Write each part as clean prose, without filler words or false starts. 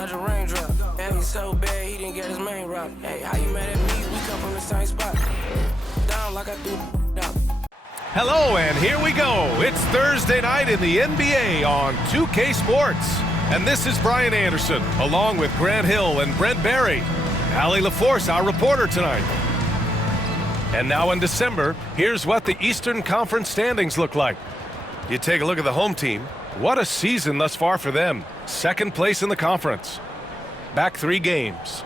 dodge a raindrop. Yeah, he's so bad he didn't get his main route. Hey, how you mad at me? We come from the same spot. Down like I do up. Hello, and here we go. It's Thursday night in the NBA on 2K Sports. And this is Brian Anderson, along with Grant Hill and Brent Barry. Allie LaForce, our reporter tonight. And now in December, here's what the Eastern Conference standings look like. You take a look at the home team. What a season thus far for them. Second place in the conference. Back 3 games.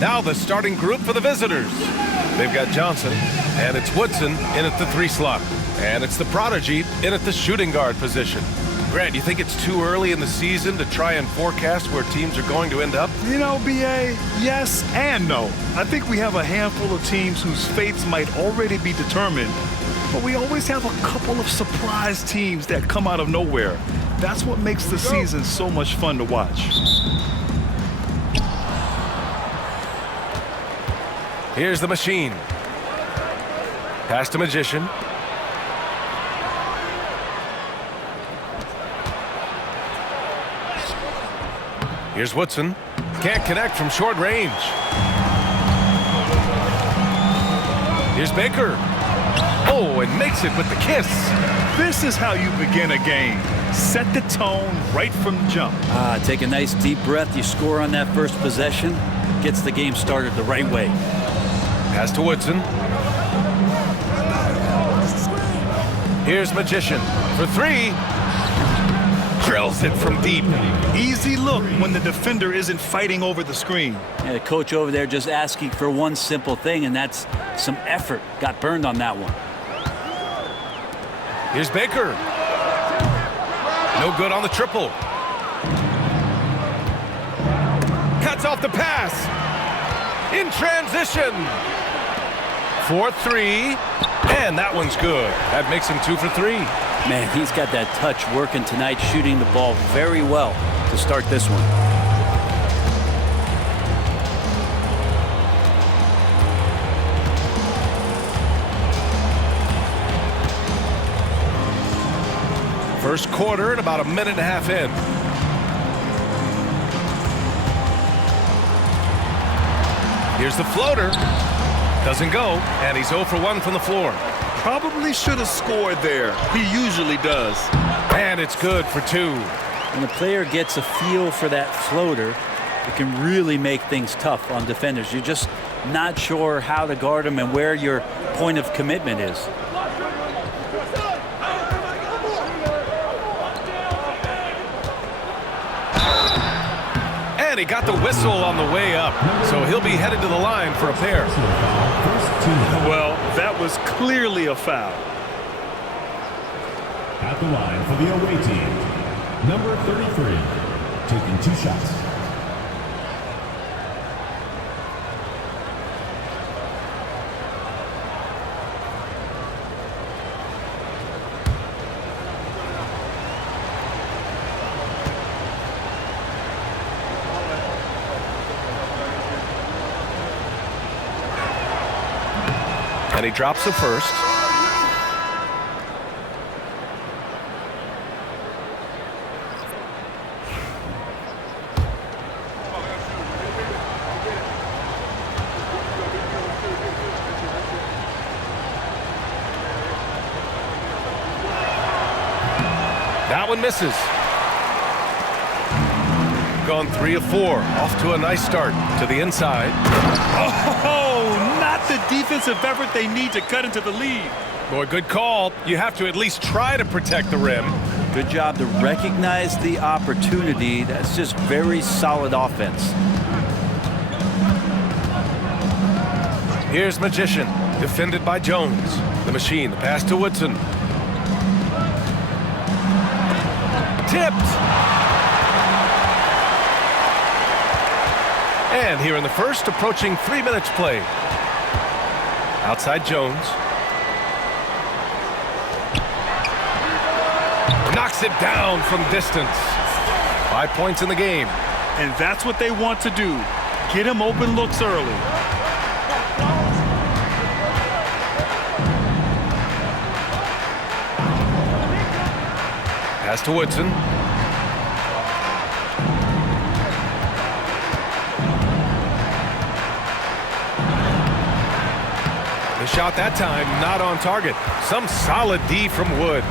Now the starting group for the visitors. They've got Johnson, and it's Woodson in at the 3 slot. And it's the prodigy in at the shooting guard position. Grant, you think it's too early in the season to try and forecast where teams are going to end up? You know, B.A., yes and no. I think we have a handful of teams whose fates might already be determined, but we always have a couple of surprise teams that come out of nowhere. That's what makes the season so much fun to watch. Here's the machine. Pass to Magician. Here's Woodson. Can't connect from short range. Here's Baker. Oh, and makes it with the kiss. This is how you begin a game. Set the tone right from the jump. Take a nice deep breath. You score on that first possession. Gets the game started the right way. Pass to Woodson. Here's Magician for 3. Drills it from deep. Easy look when the defender isn't fighting over the screen. Yeah, the coach over there just asking for one simple thing, and that's some effort. Got burned on that one. Here's Baker. No good on the triple. Cuts off the pass. In transition. 4-3. And that one's good. That makes him 2 for 3. Man, he's got that touch working tonight, shooting the ball very well to start this one. First quarter and about a minute and a half in. Here's the floater. Doesn't go, and he's 0 for 1 from the floor. Probably should have scored there. He usually does. And it's good for 2. When the player gets a feel for that floater, it can really make things tough on defenders. You're just not sure how to guard them and where your point of commitment is. And he got the whistle on the way up, so he'll be headed to the line for a pair. Well, that was clearly a foul. At the line for the away team, number 33, taking 2 shots. And he drops the first. That one misses. Gone 3 of 4. Off to a nice start to the inside. Oh, not the defensive effort they need to cut into the lead. Boy, good call. You have to at least try to protect the rim. Good job to recognize the opportunity. That's just very solid offense. Here's Magician, defended by Jones. The machine, the pass to Woodson. Tipped. And here in the first, approaching 3 minutes played. Outside Jones. Knocks it down from distance. 5 points in the game. And that's what they want to do. Get him open looks early. Pass to Woodson. The shot that time not on target. Some solid D from Wood.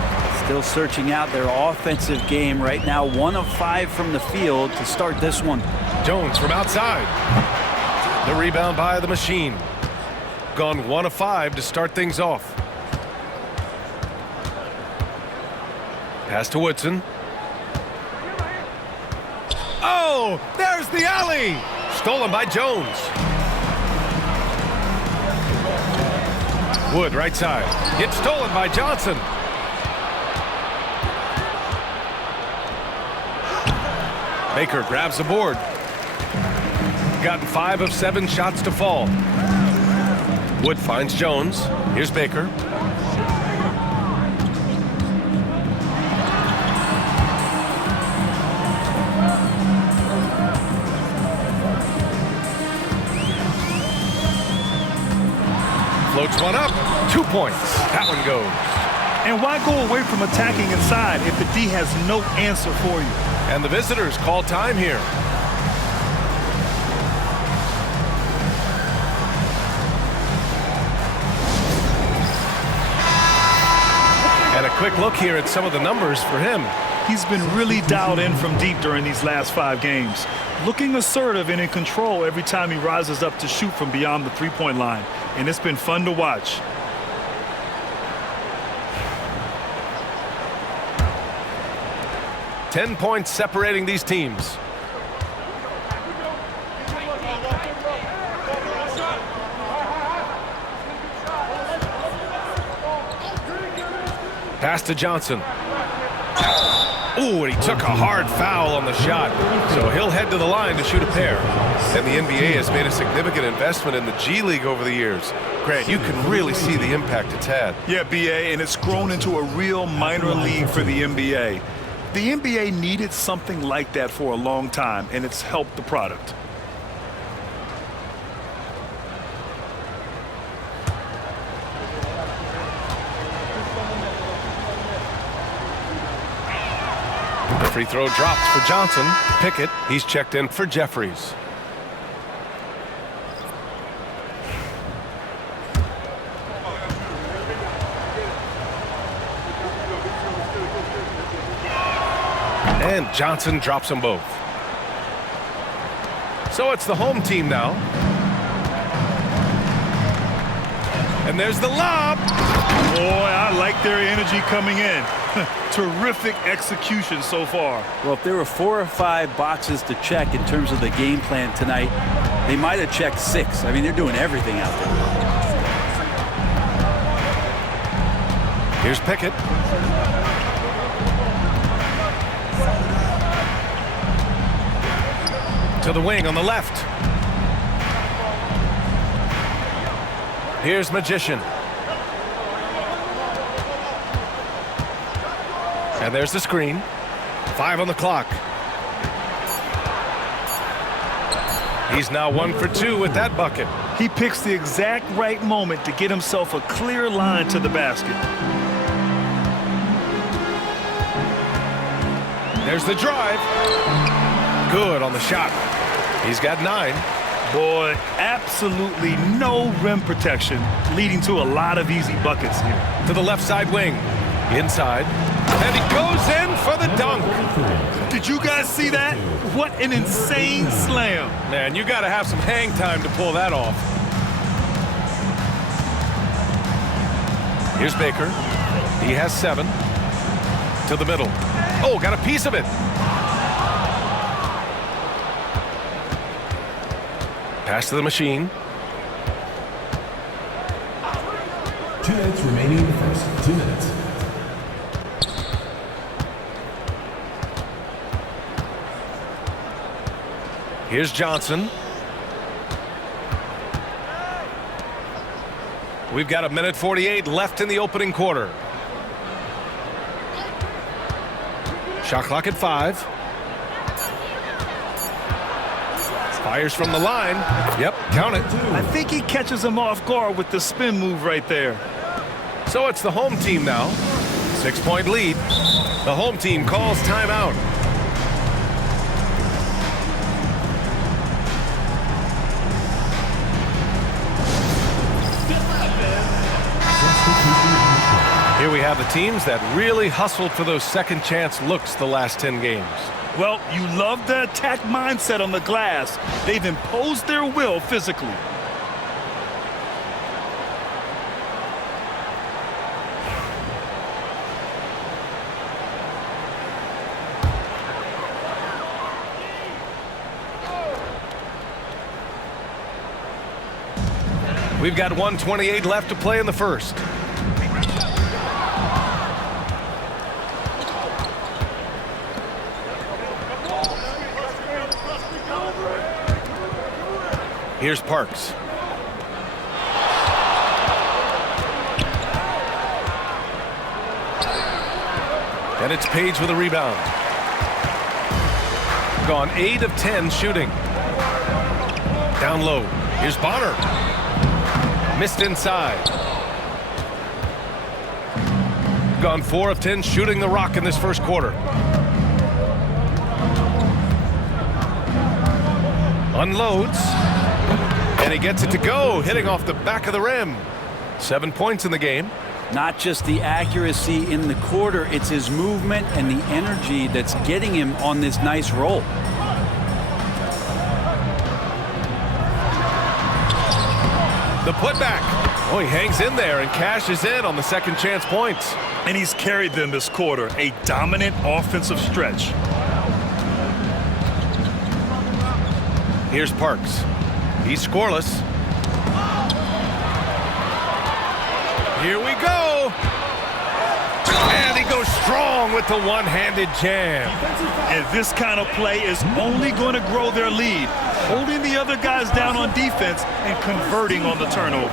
Still searching out their offensive game right now. 1 of 5 from the field to start this one. Jones from outside. The rebound by the machine. Gone 1 of 5 to start things off. Pass to Woodson. Oh, there's the alley. Stolen by Jones. Wood right side. It's stolen by Johnson. Baker grabs the board. Gotten 5 of 7 shots to fall. Wood finds Jones. Here's Baker. Floats one up. 2 points. That one goes. And why go away from attacking inside if the D has no answer for you? And the visitors call time here. And a quick look here at some of the numbers for him. He's been really dialed in from deep during these last 5 games. Looking assertive and in control every time he rises up to shoot from beyond the three-point line. And it's been fun to watch. Ten points separating these teams. Pass to Johnson. Ooh, and he took a hard foul on the shot. So he'll head to the line to shoot a pair. And the NBA has made a significant investment in the G League over the years. Grant, you can really see the impact it's had. Yeah, BA, and it's grown into a real minor league for the NBA. The NBA needed something like that for a long time, and it's helped the product. The free throw drops for Johnson. Pickett, he's checked in for Jeffries. And Johnson drops them both. So it's the home team now. And there's the lob. Boy, I like their energy coming in. Terrific execution so far. Well, if there were 4 or 5 boxes to check in terms of the game plan tonight, they might have checked 6. I mean, they're doing everything out there. Here's Pickett. To the wing on the left. Here's Magician. And there's the screen. 5 on the clock. He's now 1 for 2 with that bucket. He picks the exact right moment to get himself a clear line to the basket. There's the drive. Good on the shot. He's got 9. Boy, absolutely no rim protection, leading to a lot of easy buckets here. To the left side wing. Inside. And he goes in for the dunk. Did you guys see that? What an insane slam. Man, you got to have some hang time to pull that off. Here's Baker. He has 7. To the middle. Oh, got a piece of it. Pass to the machine. 2 minutes remaining in the first. 2 minutes. Here's Johnson. We've got 1:48 left in the opening quarter. Shot clock at 5. Fires from the line. Yep, count it. I think he catches him off guard with the spin move right there. So it's the home team now. 6-point lead. The home team calls timeout. Here we have the teams that really hustled for those second chance looks the last 10 games. Well, you love the attack mindset on the glass. They've imposed their will physically. We've got 1:28 left to play in the first. Here's Parks. And it's Page with a rebound. Gone 8 of 10 shooting. Down low. Here's Bonner. Missed inside. Gone 4 of 10 shooting the rock in this first quarter. Unloads. And he gets it to go, hitting off the back of the rim. 7 points in the game. Not just the accuracy in the quarter, it's his movement and the energy that's getting him on this nice roll. The putback. Oh, he hangs in there and cashes in on the second chance points. And he's carried them this quarter, a dominant offensive stretch. Here's Parks. He's scoreless. Here we go. And he goes strong with the one-handed jam. And this kind of play is only going to grow their lead, holding the other guys down on defense and converting on the turnover.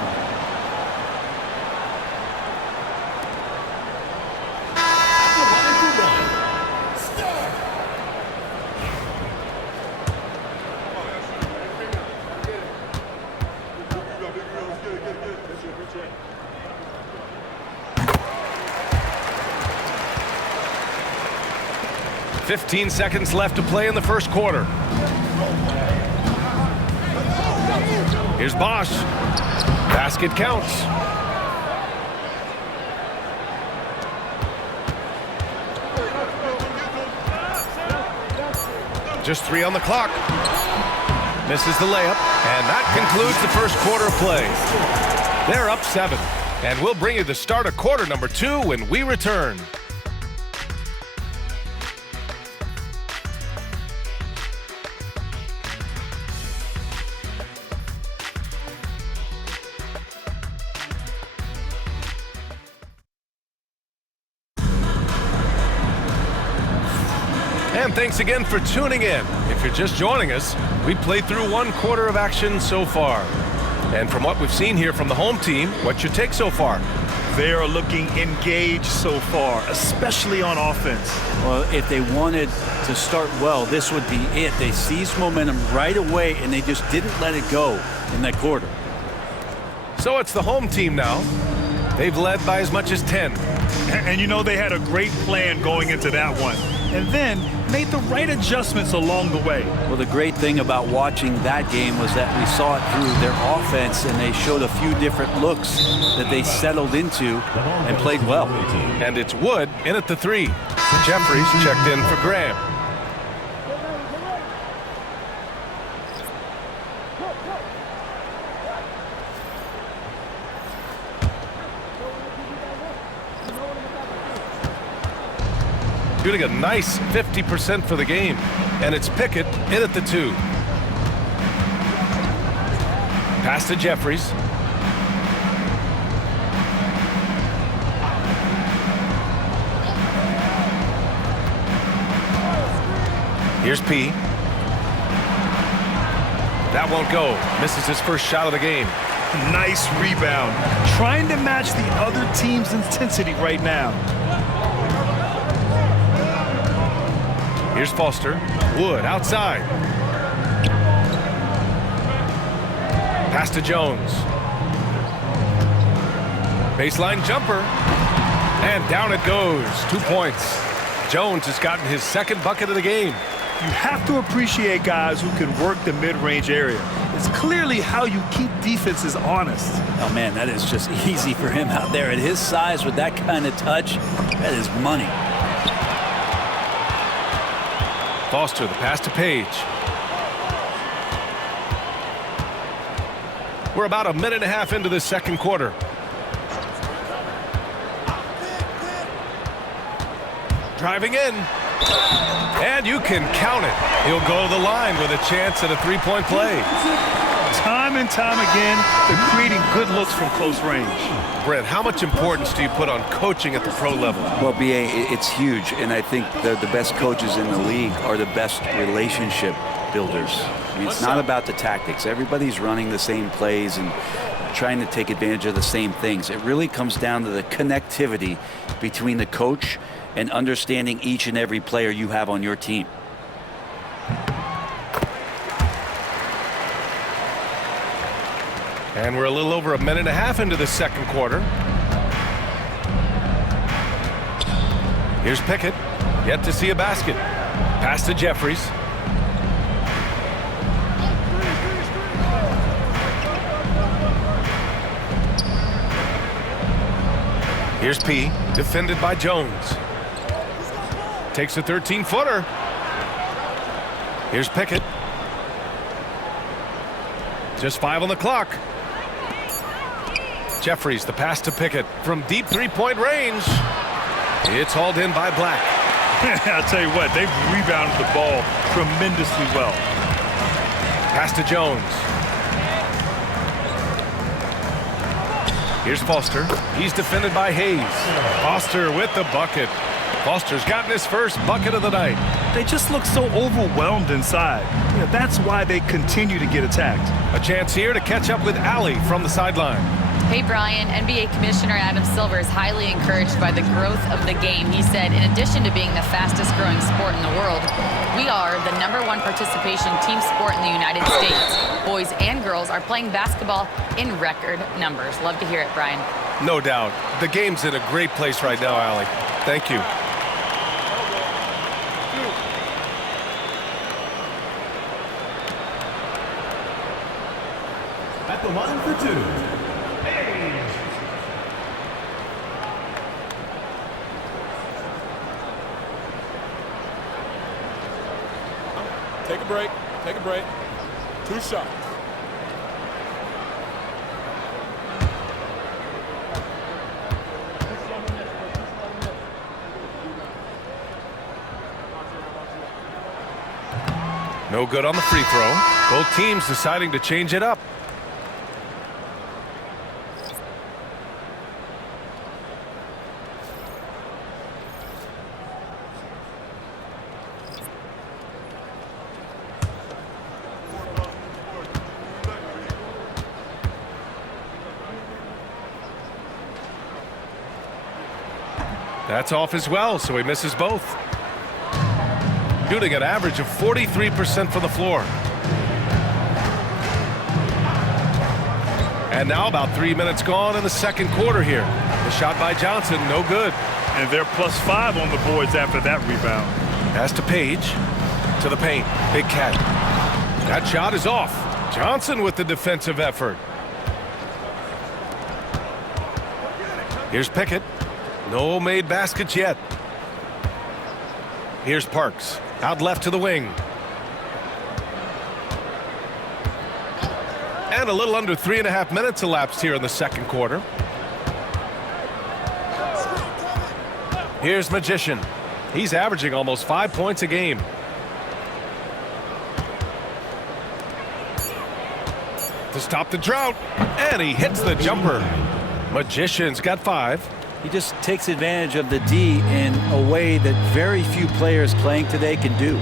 .15 seconds left to play in the first quarter. Here's Bosch. Basket counts. Just 3 on the clock. Misses the layup. And that concludes the first quarter of play. They're up 7. And we'll bring you the start of quarter number 2 when we return. And thanks again for tuning in. If you're just joining us, we played through 1 quarter of action so far. And from what we've seen here from the home team, what's your take so far? They are looking engaged so far, especially on offense. Well, if they wanted to start well, this would be it. They seized momentum right away, and they just didn't let it go in that quarter. So it's the home team now. They've led by as much as 10. And you know they had a great plan going into that one, and then made the right adjustments along the way. Well, the great thing about watching that game was that we saw it through their offense, and they showed a few different looks that they settled into and played well. And it's Wood in at the 3. Jeffries checked in for Graham. Shooting a nice 50% for the game. And it's Pickett in at the 2. Pass to Jeffries. Here's P. That won't go. Misses his first shot of the game. Nice rebound. Trying to match the other team's intensity right now. Here's Foster. Wood outside. Pass to Jones. Baseline jumper. And down it goes. 2 points. Jones has gotten his second bucket of the game. You have to appreciate guys who can work the mid-range area. It's clearly how you keep defenses honest. Oh, man, that is just easy for him out there. At his size with that kind of touch, that is money. Foster, the pass to Page. We're about a minute and a half into this second quarter. Driving in. And you can count it. He'll go to the line with a chance at a three-point play. Time and time again, they're creating good looks from close range. Brent, how much importance do you put on coaching at the pro level? Well, B.A., it's huge, and I think the best coaches in the league are the best relationship builders. I mean, it's not about the tactics. Everybody's running the same plays and trying to take advantage of the same things. It really comes down to the connectivity between the coach and understanding each and every player you have on your team. And we're a little over a minute and a half into the second quarter. Here's Pickett. Yet to see a basket. Pass to Jeffries. Here's P. Defended by Jones. Takes a 13-footer. Here's Pickett. Just 5 on the clock. Jeffries, the pass to Pickett from deep three-point range. It's hauled in by Black. I'll tell you what, they've rebounded the ball tremendously well. Pass to Jones. Here's Foster. He's defended by Hayes. Foster with the bucket. Foster's gotten his first bucket of the night. They just look so overwhelmed inside. Yeah, that's why they continue to get attacked. A chance here to catch up with Allie from the sideline. Hey, Brian, NBA Commissioner Adam Silver is highly encouraged by the growth of the game. He said, in addition to being the fastest growing sport in the world, we are the #1 participation team sport in the United States. Boys and girls are playing basketball in record numbers. Love to hear it, Brian. No doubt. The game's in a great place right now, Allie. Thank you. At the line for two, Take a break. Take a break. 2 shots. No good on the free throw. Both teams deciding to change it up. That's off as well, so he misses both. Shooting an average of 43% from the floor. And now about 3 minutes gone in the second quarter here. The shot by Johnson, no good. And they're +5 on the boards after that rebound. Pass to Page. To the paint. Big Cat. That shot is off. Johnson with the defensive effort. Here's Pickett. No made baskets yet. Here's Parks. Out left to the wing. And a little under 3.5 minutes elapsed here in the second quarter. Here's Magician. He's averaging almost 5 points a game. To stop the drought. And he hits the jumper. Magician's got 5. He just takes advantage of the D in a way that very few players playing today can do.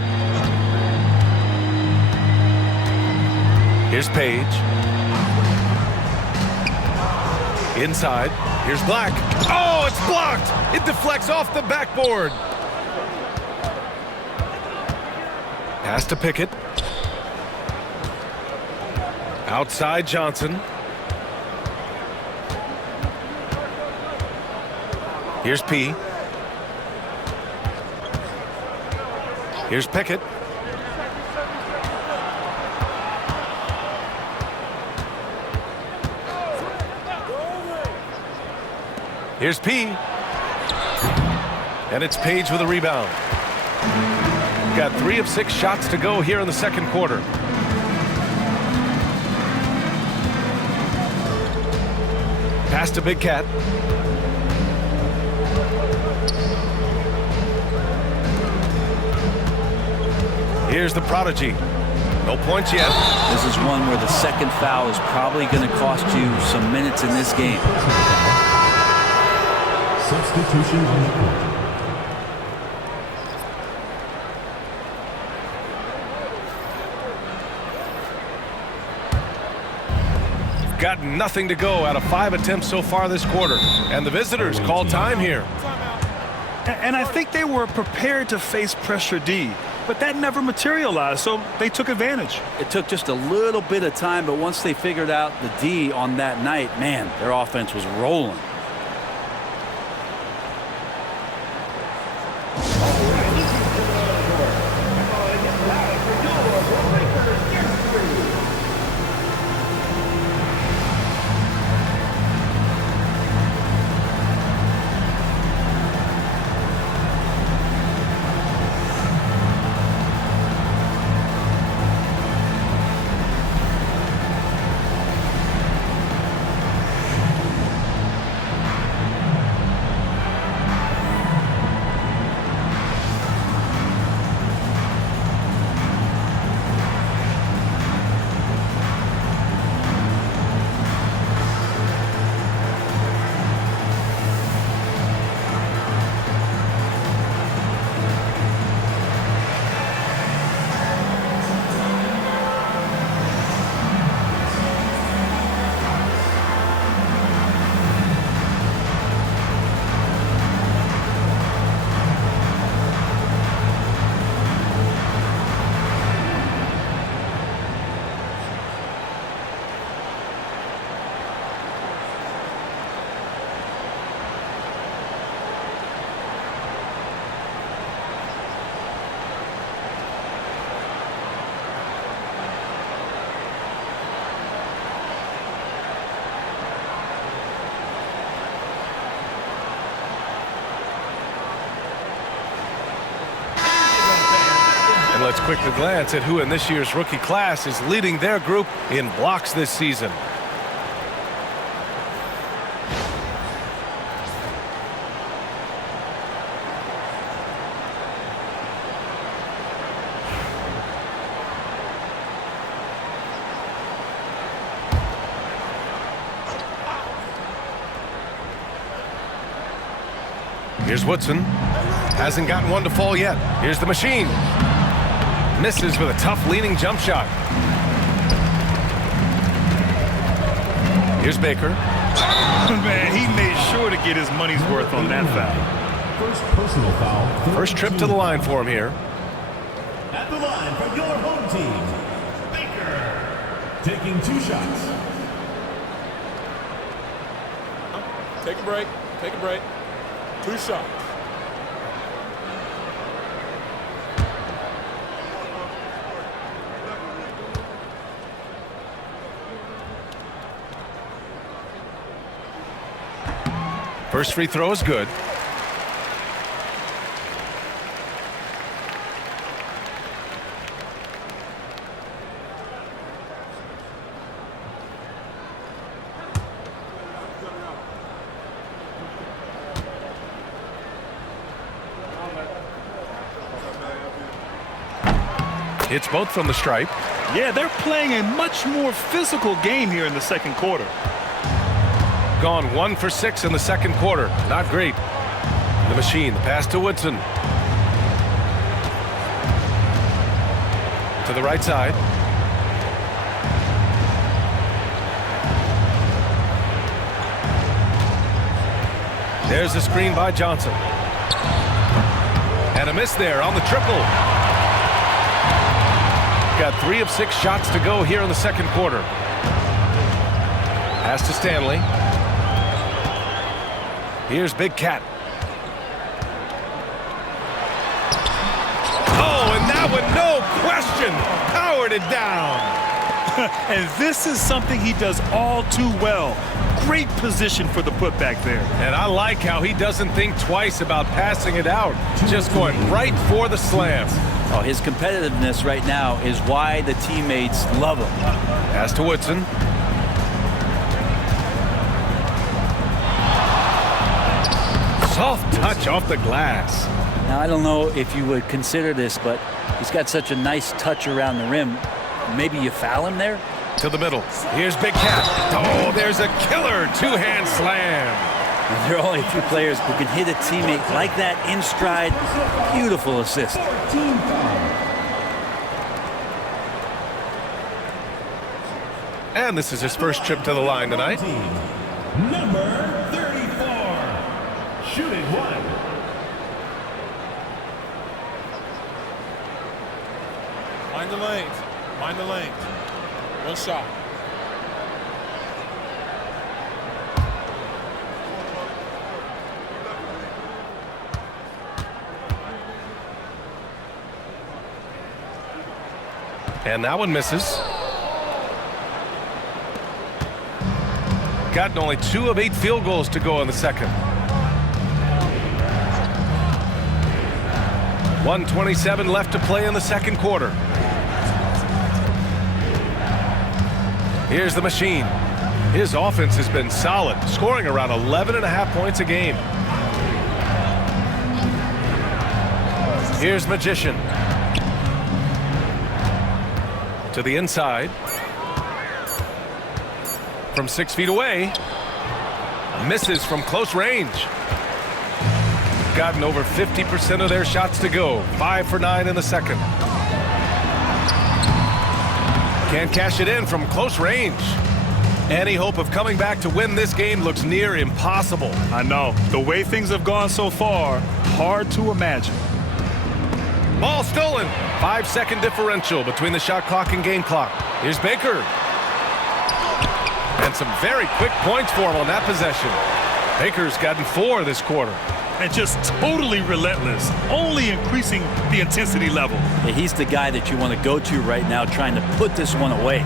Here's Page. Inside. Here's Black. Oh, it's blocked. It deflects off the backboard. Pass to Pickett. Outside Johnson. Here's P. Here's Pickett. Here's P. And it's Page with a rebound. Got 3 of 6 shots to go here in the second quarter. Pass to Big Cat. Here's the prodigy. No points yet. This is one where the second foul is probably going to cost you some minutes in this game. Substitution on the court. Got nothing to go out of 5 attempts so far this quarter. And the visitors call time here. And I think they were prepared to face pressure D, but that never materialized, so they took advantage. It took just a little bit of time, but once they figured out the D on that night, man, their offense was rolling. And let's quickly glance at who in this year's rookie class is leading their group in blocks this season. Here's Woodson. Hasn't gotten one to fall yet. Here's the machine. Misses with a tough leaning jump shot. Here's Baker. Man, he made sure to get his money's worth on that foul. First personal foul. First trip to the line for him here. At the line for your home team, Baker. Taking 2 shots. Take a break. Take a break. 2 shots. First free throw is good. Hits both from the stripe. Yeah, they're playing a much more physical game here in the second quarter. Gone 1 for 6 in the second quarter. Not great. The machine, the pass to Woodson. To the right side. There's the screen by Johnson. And a miss there on the triple. Got 3 of 6 shots to go here in the second quarter. Pass to Stanley. Here's Big Cat. No question, powered it down. And this is something he does all too well. Great position for the putback there. And I like how he doesn't think twice about passing it out, just going right for the slam. Oh, his competitiveness right now is why the teammates love him. Pass to Woodson. Soft touch off the glass. Now, I don't know if you would consider this, but he's got such a nice touch around the rim. Maybe you foul him there? To the middle. Here's Big Cat. Oh, there's a killer two-hand slam. And there are only a few players who can hit a teammate like that in stride. Beautiful assist. And this is his first trip to the line tonight. Number 34. Shooting one. Mind the lanes. Mind the lanes. One shot. And that one misses. Gotten only 2 of 8 field goals to go in the second. 1:27 left to play in the second quarter. Here's the machine. His offense has been solid, scoring around 11.5 points a game. Here's Magician. To the inside. From 6 feet away. Misses from close range. Gotten over 50% of their shots to go. 5 for 9 in the second. Can't cash it in from close range. Any hope of coming back to win this game looks near impossible. I know. The way things have gone so far, hard to imagine. Ball stolen. 5-second differential between the shot clock and game clock. Here's Baker. And some very quick points for him on that possession. Baker's gotten 4 this quarter. And just totally relentless, only increasing the intensity level. Yeah, he's the guy that you want to go to right now trying to put this one away.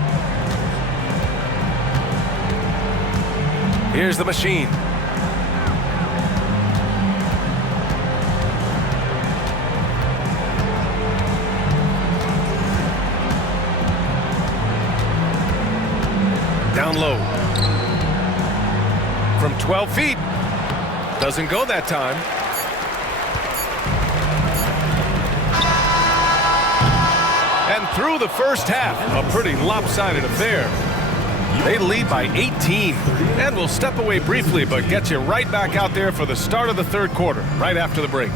Here's the machine. Down low. From 12 feet. Doesn't go that time. And through the first half, a pretty lopsided affair. They lead by 18. And we'll step away briefly, but get you right back out there for the start of the third quarter, right after the break.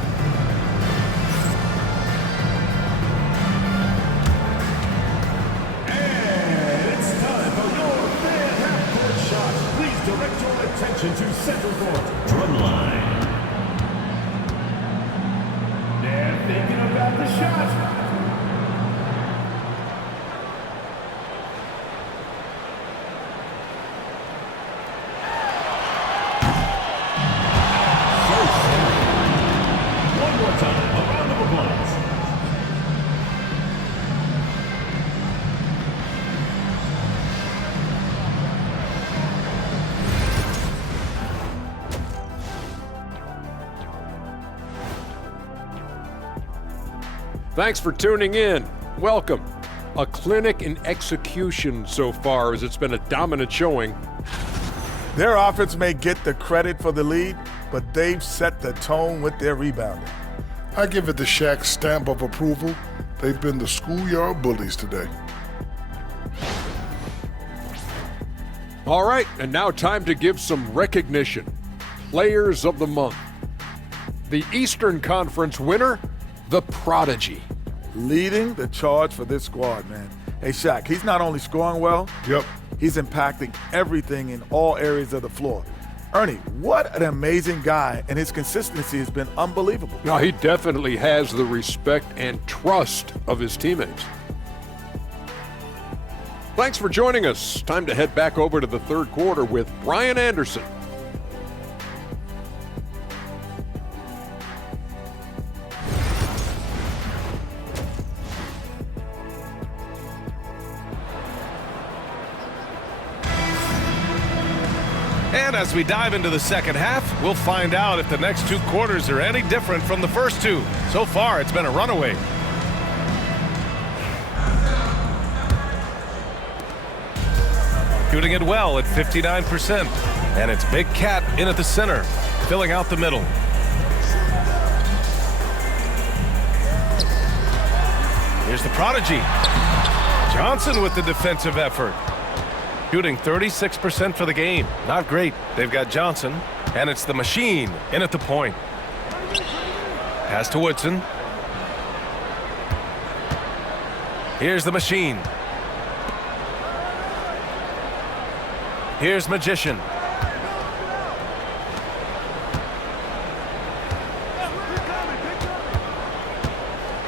And it's time for your fan half-court shot. Please direct your attention to center court. Drumline. They're thinking about the shot. One more time, a round of applause. Thanks for tuning in. Welcome. A clinic in execution so far, as it's been a dominant showing. Their offense may get the credit for the lead, but they've set the tone with their rebounding. I give it the Shaq stamp of approval. They've been the schoolyard bullies today. All right, and now time to give some recognition. Players of the month. The Eastern Conference winner, the Prodigy. Leading the charge for this squad, man. Hey, Shaq, he's not only scoring well, he's impacting everything in all areas of the floor. Ernie, what an amazing guy, and his consistency has been unbelievable. Now, he definitely has the respect and trust of his teammates. Thanks for joining us. Time to head back over to the third quarter with Brian Anderson. And as we dive into the second half, we'll find out if the next 2 quarters are any different from the first 2. So far, it's been a runaway. Shooting it well at 59%. And it's Big Cat in at the center, filling out the middle. Here's the prodigy. Johnson with the defensive effort. Shooting 36% for the game. Not great. They've got Johnson, and it's the machine in at the point. Pass to Woodson. Here's the machine. Here's Magician.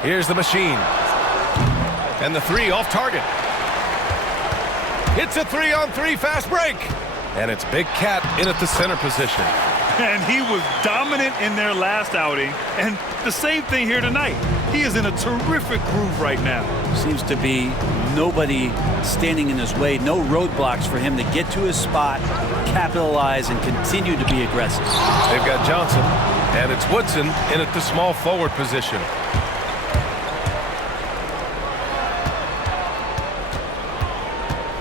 Here's the machine. And the 3 off target. It's a 3-on-3 fast break. And it's Big Cat in at the center position. And he was dominant in their last outing. And the same thing here tonight. He is in a terrific groove right now. Seems to be nobody standing in his way. No roadblocks for him to get to his spot, capitalize, and continue to be aggressive. They've got Johnson. And it's Woodson in at the small forward position.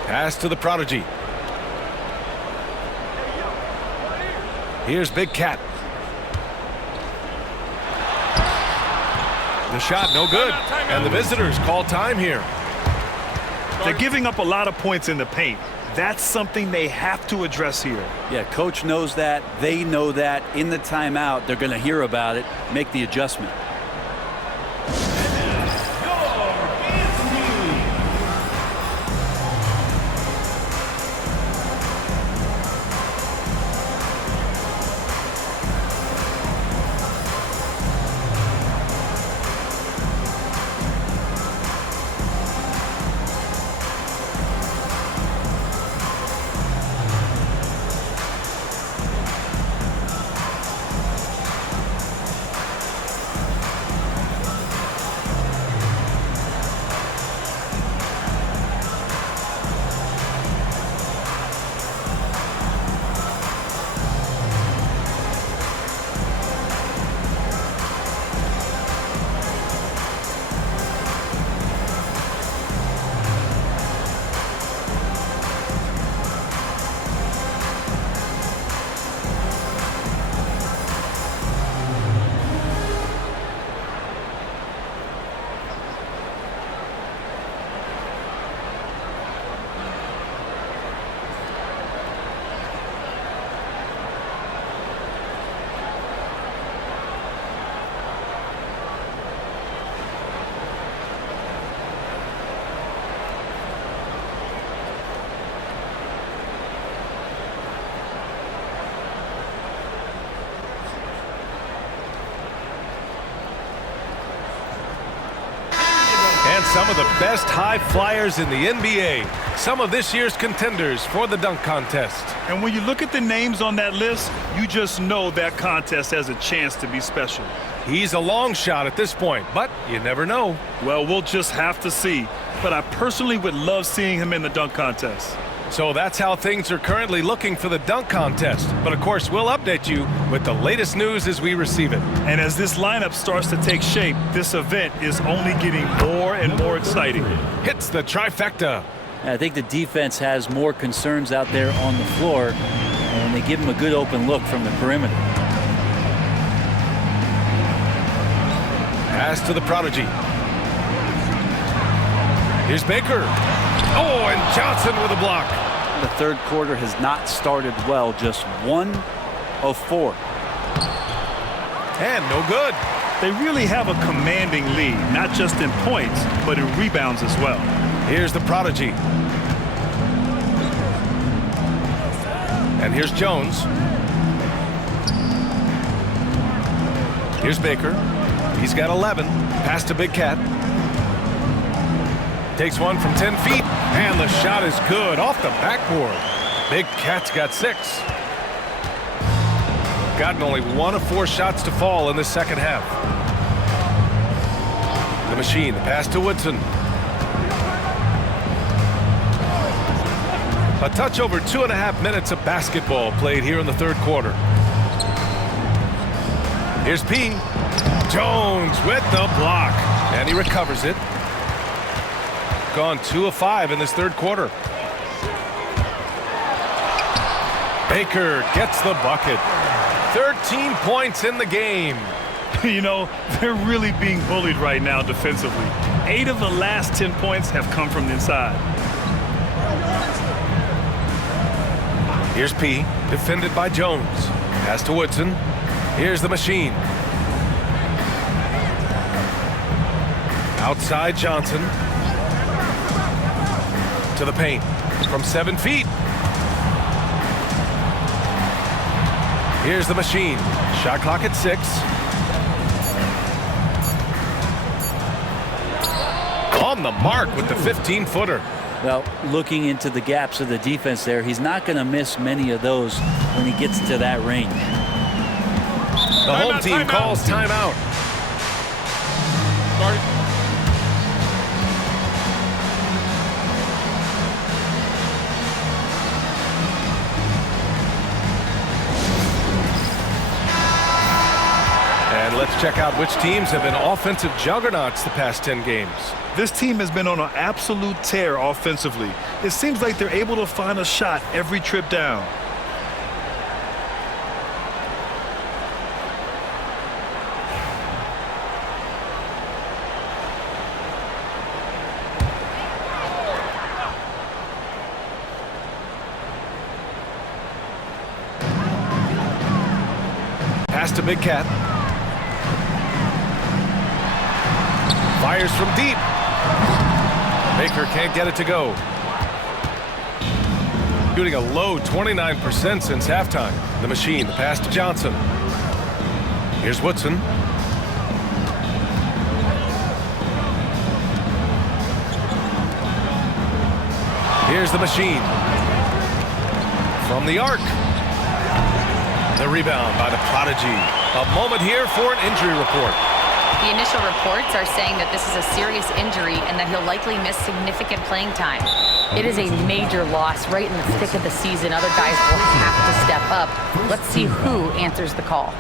Pass to the prodigy. Here's Big Cat. The shot no good. And the visitors call time here. They're giving up a lot of points in the paint. That's something they have to address here. Yeah, coach knows that. They know that. In the timeout, they're going to hear about it, make the adjustment. And some of the best high flyers in the NBA. Some of this year's contenders for the dunk contest. And when you look at the names on that list, you just know that contest has a chance to be special. He's a long shot at this point, but you never know. Well, we'll just have to see. But I personally would love seeing him in the dunk contest. So that's how things are currently looking for the dunk contest. But of course, we'll update you with the latest news as we receive it. And as this lineup starts to take shape, this event is only getting more and more exciting. Hits the trifecta. I think the defense has more concerns out there on the floor, and they give him a good open look from the perimeter. Pass to the prodigy. Here's Baker. Oh, and Johnson with a block. The third quarter has not started well, just 1 of 4. And no good. They really have a commanding lead, not just in points, but in rebounds as well. Here's the prodigy. And here's Jones. Here's Baker. He's got 11. Pass to Big Cat. Takes one from 10 feet. And the shot is good off the backboard. Big Cat's got 6. Gotten only 1 of 4 shots to fall in the second half. The machine, the pass to Woodson. A touch over 2.5 minutes of basketball played here in the third quarter. Here's P. Jones with the block, and he recovers it. Gone 2 of 5 in this third quarter. Baker gets the bucket. 13 points in the game. You know, they're really being bullied right now defensively. 8 of the last 10 points have come from the inside. Here's P, defended by Jones. Pass to Woodson. Here's the machine. Outside Johnson. To the paint. From 7 feet. Here's the machine. Shot clock at 6. On the mark with the 15-footer. Well, looking into the gaps of the defense there, he's not going to miss many of those when he gets to that range. The home team calls timeout. And let's check out which teams have been offensive juggernauts the past 10 games. This team has been on an absolute tear offensively. It seems like they're able to find a shot every trip down. Pass to Big Cat. Fires from deep. Baker can't get it to go. Shooting a low 29% since halftime. The machine, the pass to Johnson. Here's Woodson. Here's the machine. From the arc. The rebound by the Prodigy. A moment here for an injury report. The initial reports are saying that this is a serious injury and that he'll likely miss significant playing time. It is a major loss right in the thick of the season. Other guys will have to step up. Let's see who answers the call.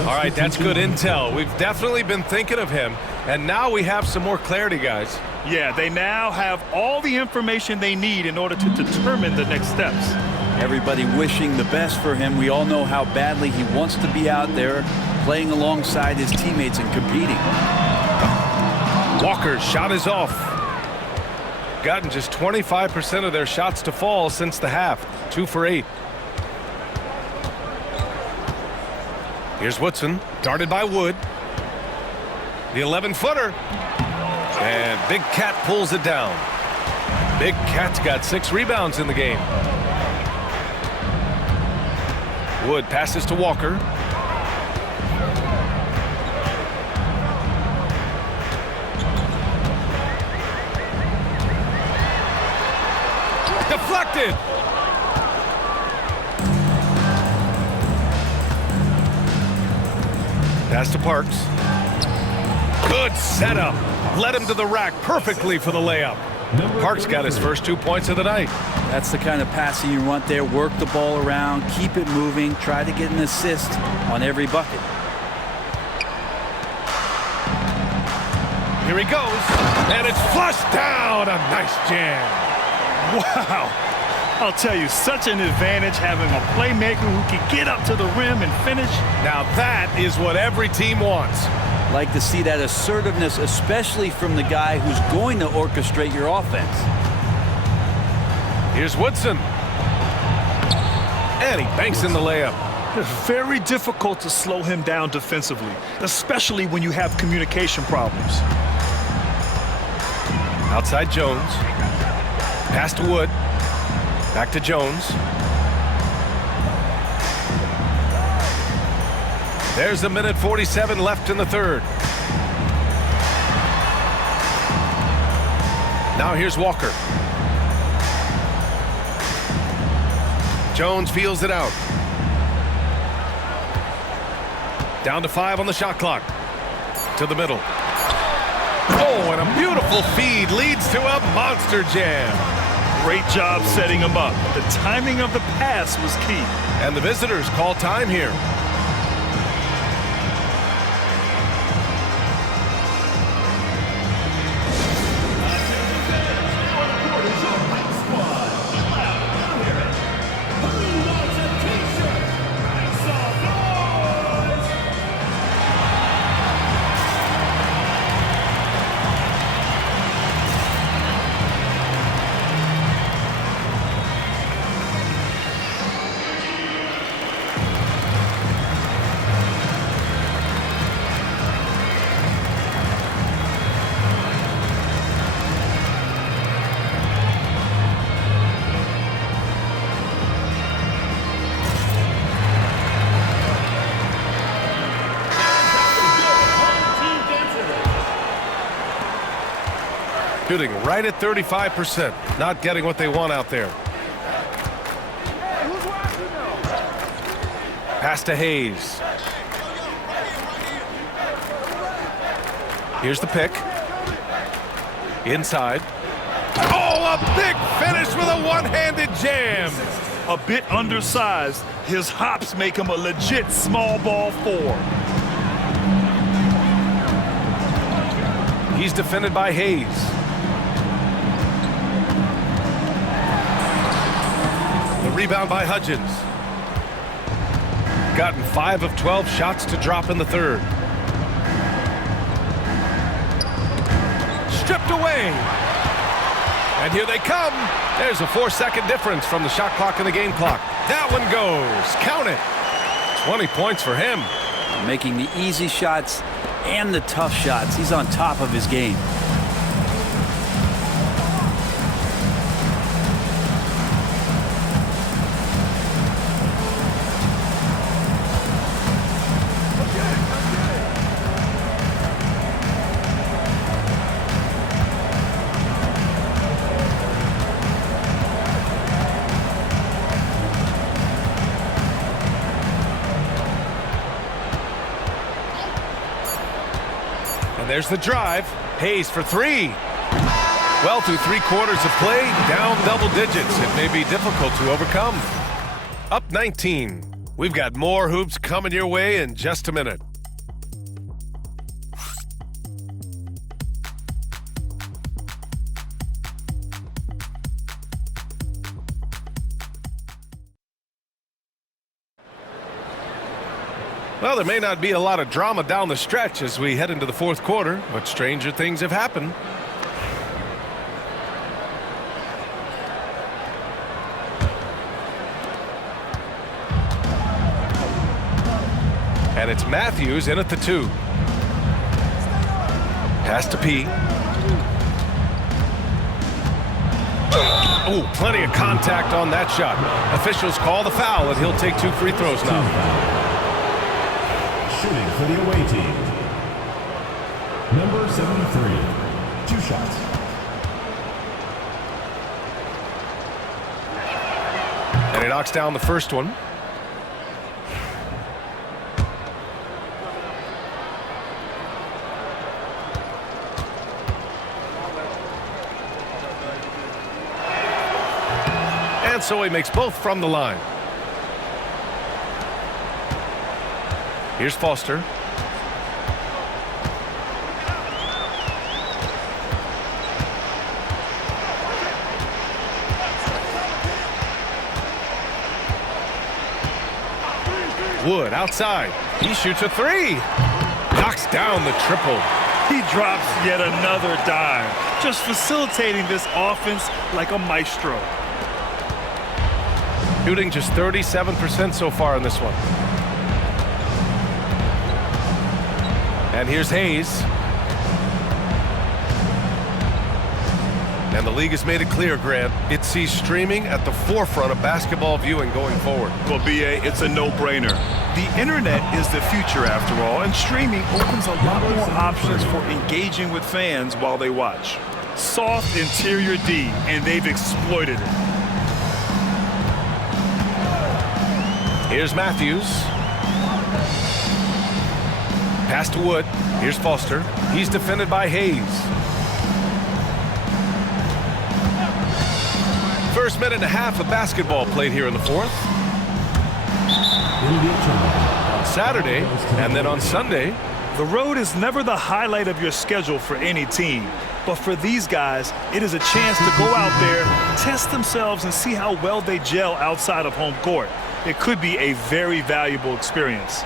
All right, that's good intel. We've definitely been thinking of him, and now we have some more clarity, guys. Yeah, they now have all the information they need in order to determine the next steps. Everybody wishing the best for him. We all know how badly he wants to be out there playing alongside his teammates and competing. Walker's shot is off. Gotten just 25% of their shots to fall since the half. 2 for 8. Here's Woodson, darted by Wood. The 11-footer. And Big Cat pulls it down. Big Cat's got 6 rebounds in the game. Wood passes to Walker. Deflected. Pass to Parks. Good setup. Led him to the rack perfectly for the layup. Parks got his first 2 points of the night. That's the kind of passing you want there. Work the ball around, keep it moving, try to get an assist on every bucket. Here he goes, and it's flushed down. A nice jam. Wow. I'll tell you, such an advantage having a playmaker who can get up to the rim and finish. Now that is what every team wants. Like to see that assertiveness, especially from the guy who's going to orchestrate your offense. Here's Woodson. And he banks in the layup. It's very difficult to slow him down defensively, especially when you have communication problems. Outside Jones. Pass to Wood. Back to Jones. There's 1:47 left in the third. Now here's Walker. Jones feels it out. Down to 5 on the shot clock. To the middle. Oh, and a beautiful feed leads to a monster jam. Great job setting him up. The timing of the pass was key. And the visitors call time here. Shooting right at 35%. Not getting what they want out there. Pass to Hayes. Here's the pick. Inside. Oh, a big finish with a one-handed jam. A bit undersized. His hops make him a legit small ball 4. He's defended by Hayes. The rebound by Hudgens. Gotten 5 of 12 shots to drop in the third. Stripped away. And here they come. There's a 4-second difference from the shot clock and the game clock. That one goes. Count it. 20 points for him. Making the easy shots and the tough shots. He's on top of his game. There's the drive. Hayes for 3. Well, through 3 quarters of play, down double digits. It may be difficult to overcome. Up 19. We've got more hoops coming your way in just a minute. Well, there may not be a lot of drama down the stretch as we head into the 4th quarter, but stranger things have happened. And it's Matthews in at the 2. Pass to P. Oh, plenty of contact on that shot. Officials call the foul, and he'll take 2 free throws now. Shooting for the away team. Number 73. 2 shots. And he knocks down the first one. And so he makes both from the line. Here's Foster. Wood outside. He shoots a 3. Knocks down the triple. He drops yet another dime, just facilitating this offense like a maestro. Shooting just 37% so far in this one. And here's Hayes. And the league has made it clear, Grant, it sees streaming at the forefront of basketball viewing going forward. Well, BA, it's a no-brainer. The internet is the future, after all, and streaming opens a lot more options for engaging with fans while they watch. Soft interior D, and they've exploited it. Here's Matthews. Pass to Wood. Here's Foster. He's defended by Hayes. First minute and a half of basketball played here in the fourth. On Saturday and then on Sunday. The road is never the highlight of your schedule for any team. But for these guys, it is a chance to go out there, test themselves, and see how well they gel outside of home court. It could be a very valuable experience.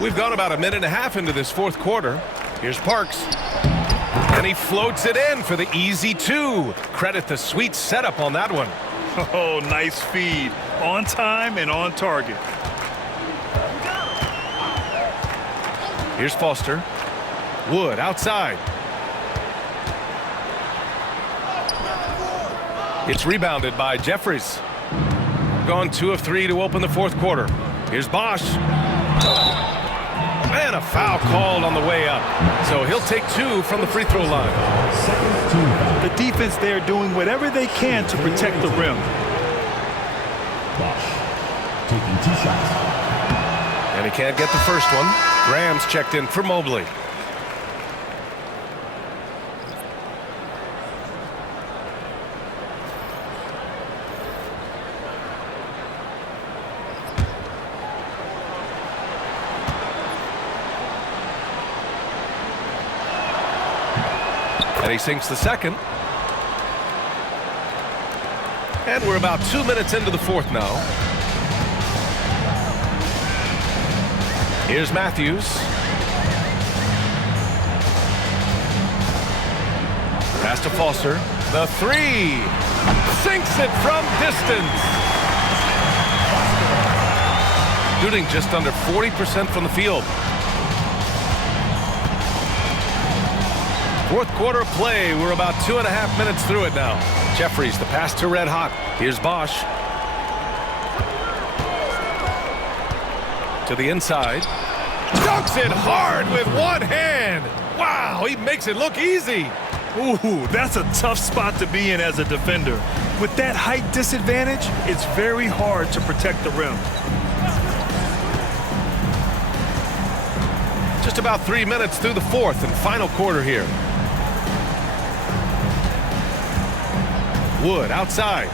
We've gone about a minute and a half into this fourth quarter. Here's Parks. And he floats it in for the easy two. Credit the sweet setup on that one. Oh, nice feed. On time and on target. Here's Foster. Wood outside. It's rebounded by Jeffries. Gone 2 of 3 to open the fourth quarter. Here's Bosch. And a foul called on the way up. So he'll take 2 from the free throw line. The defense there doing whatever they can to protect the rim. Bosch taking 2 shots. And he can't get the first one. Graham's checked in for Mobley. And he sinks the second. And we're about 2 minutes into the fourth now. Here's Matthews. Pass to Foster. The three. Sinks it from distance. Shooting just under 40% from the field. Fourth quarter play. We're about 2.5 minutes through it now. Jeffries, the pass to Red Hot. Here's Bosch. To the inside. Dunks it hard with one hand. Wow, he makes it look easy. Ooh, that's a tough spot to be in as a defender. With that height disadvantage, it's very hard to protect the rim. Just about 3 minutes through the fourth and final quarter here. Wood outside.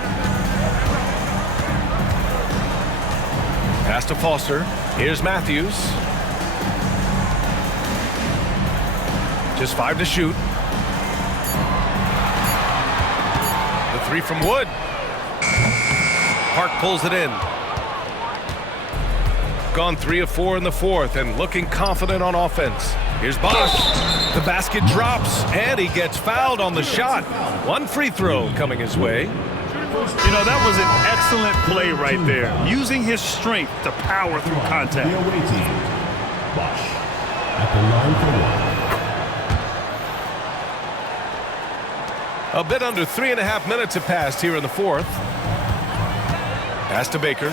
Pass to Foster. Here's Matthews. Just 5 to shoot. The three from Wood. Park pulls it in. Gone 3 of 4 in the fourth and looking confident on offense. Here's Bosch. The basket drops and he gets fouled on the shot. One free throw coming his way. You know, that was an excellent play right there. Using his strength to power through contact. The away team. Bosch at the line for 1. A bit under 3.5 minutes have passed here in the fourth. Pass to Baker.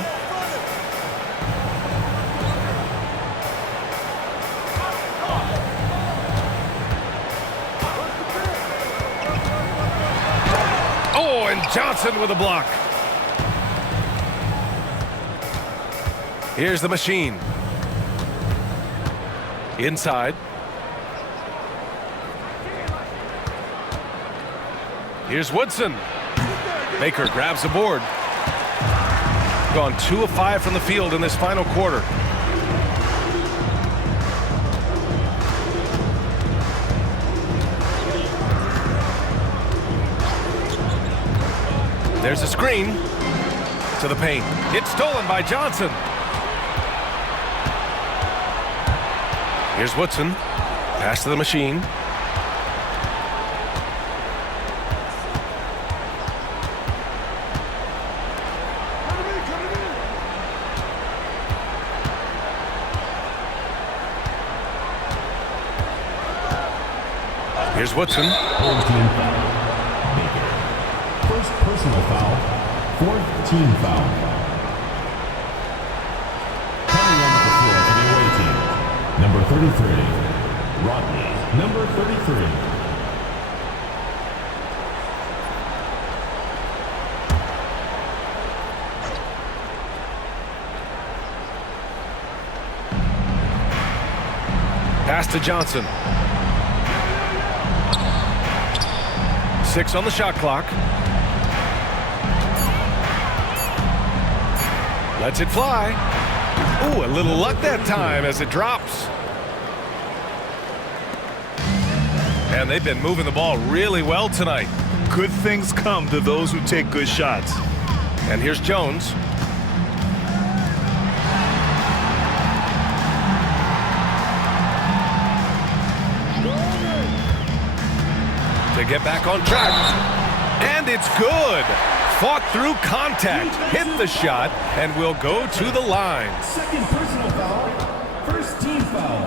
Oh, and Johnson with a block. Here's the machine. Inside. Here's Woodson. Baker grabs the board. Gone 2 of 5 from the field in this final quarter. There's a screen to the paint. It's stolen by Johnson. Here's Woodson. Pass to the machine. Here's Woodson. Fourth team foul. Baker. First personal foul. Fourth team foul. Coming on the floor for the away team. Number 33. Rodney. Number 33. Pass to Johnson. 6 on the shot clock. Lets it fly. Ooh, a little luck that time as it drops. And they've been moving the ball really well tonight. Good things come to those who take good shots. And here's Jones. To get back on track. And it's good. Fought through contact, hit the shot, and will go to the line. Second personal foul. First team foul.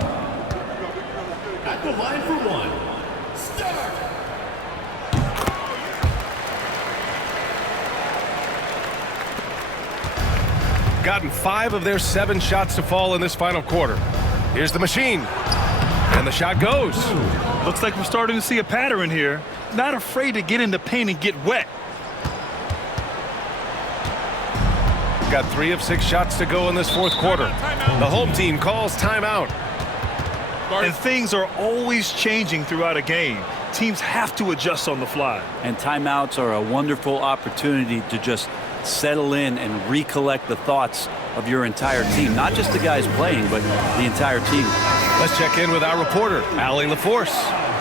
At the line for one. Start. Gotten 5 of their 7 shots to fall in this final quarter. Here's the machine. And the shot goes. Looks like we're starting to see a pattern here. Not afraid to get in the paint and get wet. Got 3 of 6 shots to go in this fourth quarter. The home team calls timeout. And things are always changing throughout a game. Teams have to adjust on the fly. And timeouts are a wonderful opportunity to just settle in and recollect the thoughts of your entire team. Not just the guys playing, but the entire team. Let's check in with our reporter, Allie LaForce.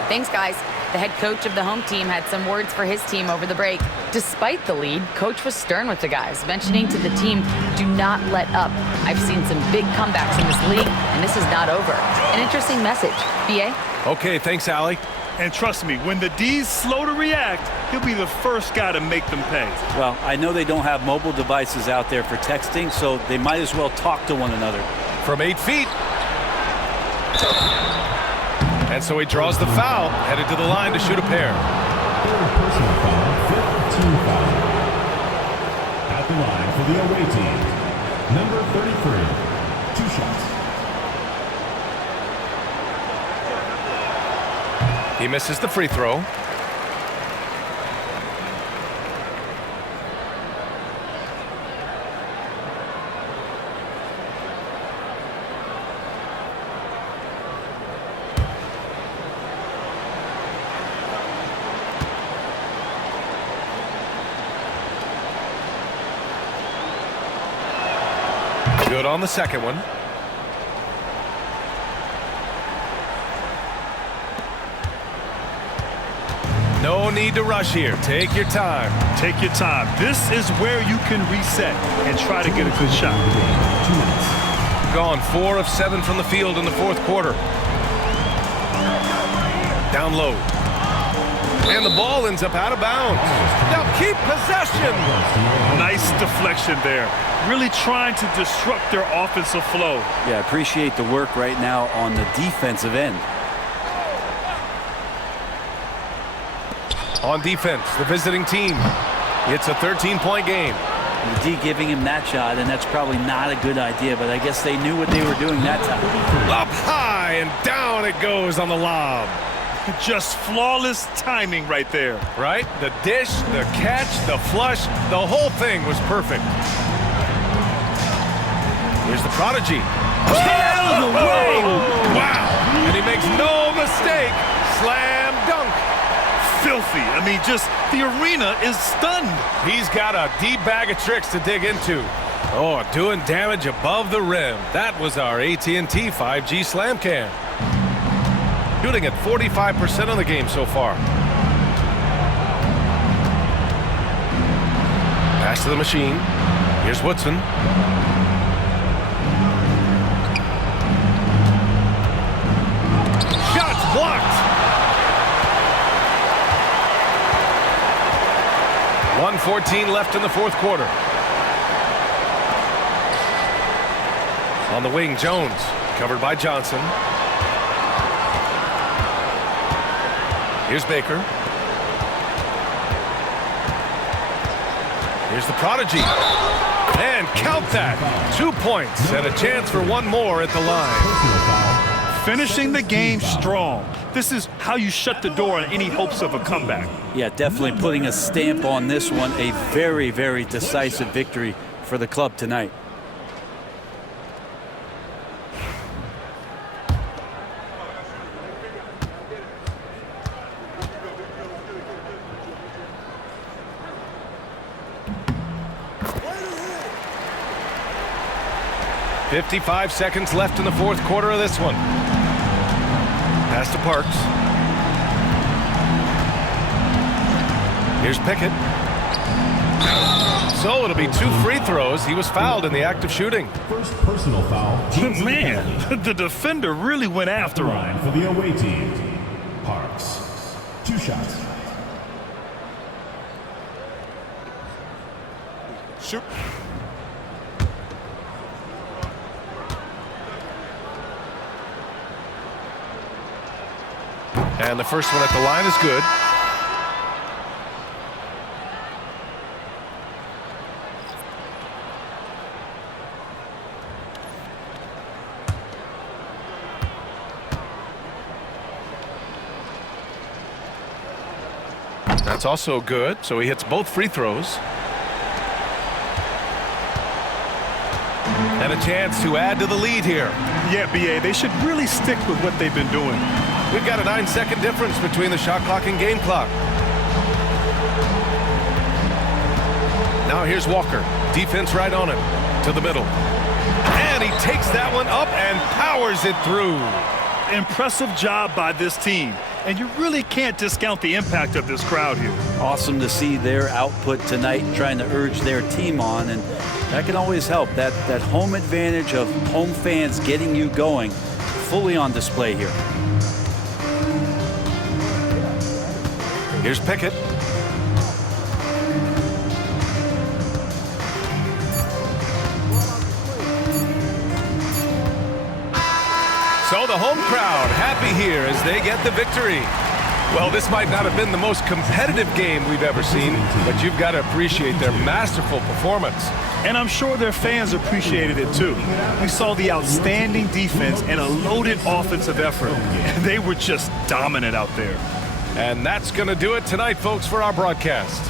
Thanks, guys. The head coach of the home team had some words for his team over the break. Despite the lead, coach was stern with the guys, mentioning to the team, do not let up. I've seen some big comebacks in this league, and this is not over. An interesting message. BA? Okay, thanks, Allie. And trust me, when the D's slow to react, he'll be the first guy to make them pay. Well, I know they don't have mobile devices out there for texting, so they might as well talk to one another. From 8 feet. And so he draws the foul, headed to the line to shoot a pair. Third personal foul, fifth team foul. At the line for the away team, number 33, 2 shots. He misses the free throw. Good on the second one. No need to rush here. Take your time. Take your time. This is where you can reset and try to get a good shot. Gone 4 of 7 from the field in the fourth quarter. Down low. And the ball ends up out of bounds. Now keep possession. Nice deflection there. Really trying to disrupt their offensive flow. Yeah, appreciate the work right now on the defensive end. On defense, the visiting team. It's a 13-point game. The D giving him that shot, and that's probably not a good idea, but I guess they knew what they were doing that time. Up high and down it goes on the lob. Just flawless timing right there. Right? The dish, the catch, the flush, the whole thing was perfect. Here's the prodigy. Get out of the way! Wow! And he makes no mistake. Slam dunk. Filthy. I mean, just the arena is stunned. He's got a deep bag of tricks to dig into. Oh, doing damage above the rim. That was our AT&T 5G Slam Cam. Shooting at 45% of the game so far. Pass to the machine. Here's Woodson. Shots blocked. 1:14 left in the fourth quarter. On the wing, Jones, covered by Johnson. Here's Baker. Here's the prodigy. And count that. 2 points and a chance for one more at the line. Finishing the game strong. This is how you shut the door on any hopes of a comeback. Yeah, definitely putting a stamp on this one. A very, very decisive victory for the club tonight. 55 seconds left in the fourth quarter of this one. Pass to Parks. Here's Pickett. So it'll be 2 free throws. He was fouled in the act of shooting. First personal foul. Man, the defender really went after him. Line for the away team. Parks. 2 shots. Shoot. And the first one at the line is good. That's also good, so he hits both free throws. And a chance to add to the lead here. Yeah, B.A., they should really stick with what they've been doing. We've got a 9-second difference between the shot clock and game clock. Now here's Walker. Defense right on him. To the middle. And he takes that one up and powers it through. Impressive job by this team. And you really can't discount the impact of this crowd here. Awesome to see their output tonight, trying to urge their team on, and that can always help. That home advantage of home fans getting you going, fully on display here. Here's Pickett. So the home crowd happy here as they get the victory. Well, this might not have been the most competitive game we've ever seen, but you've got to appreciate their masterful performance. And I'm sure their fans appreciated it too. We saw the outstanding defense and a loaded offensive effort. They were just dominant out there. And that's going to do it tonight, folks, for our broadcast.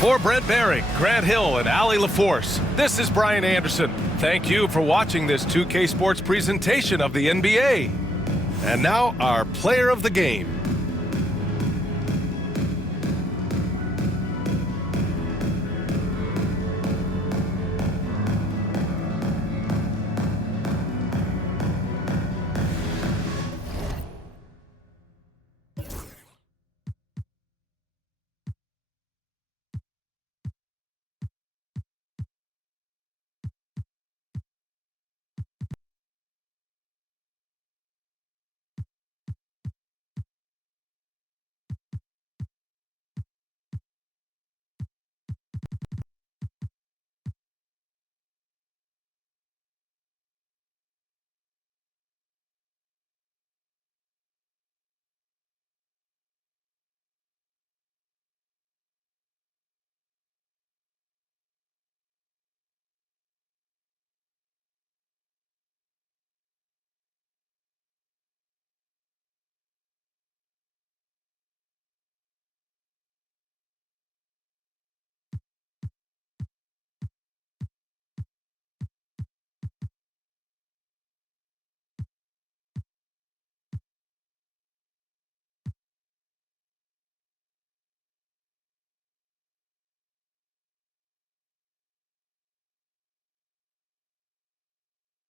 For Brent Barry, Grant Hill, and Allie LaForce, this is Brian Anderson. Thank you for watching this 2K Sports presentation of the NBA. And now, our player of the game.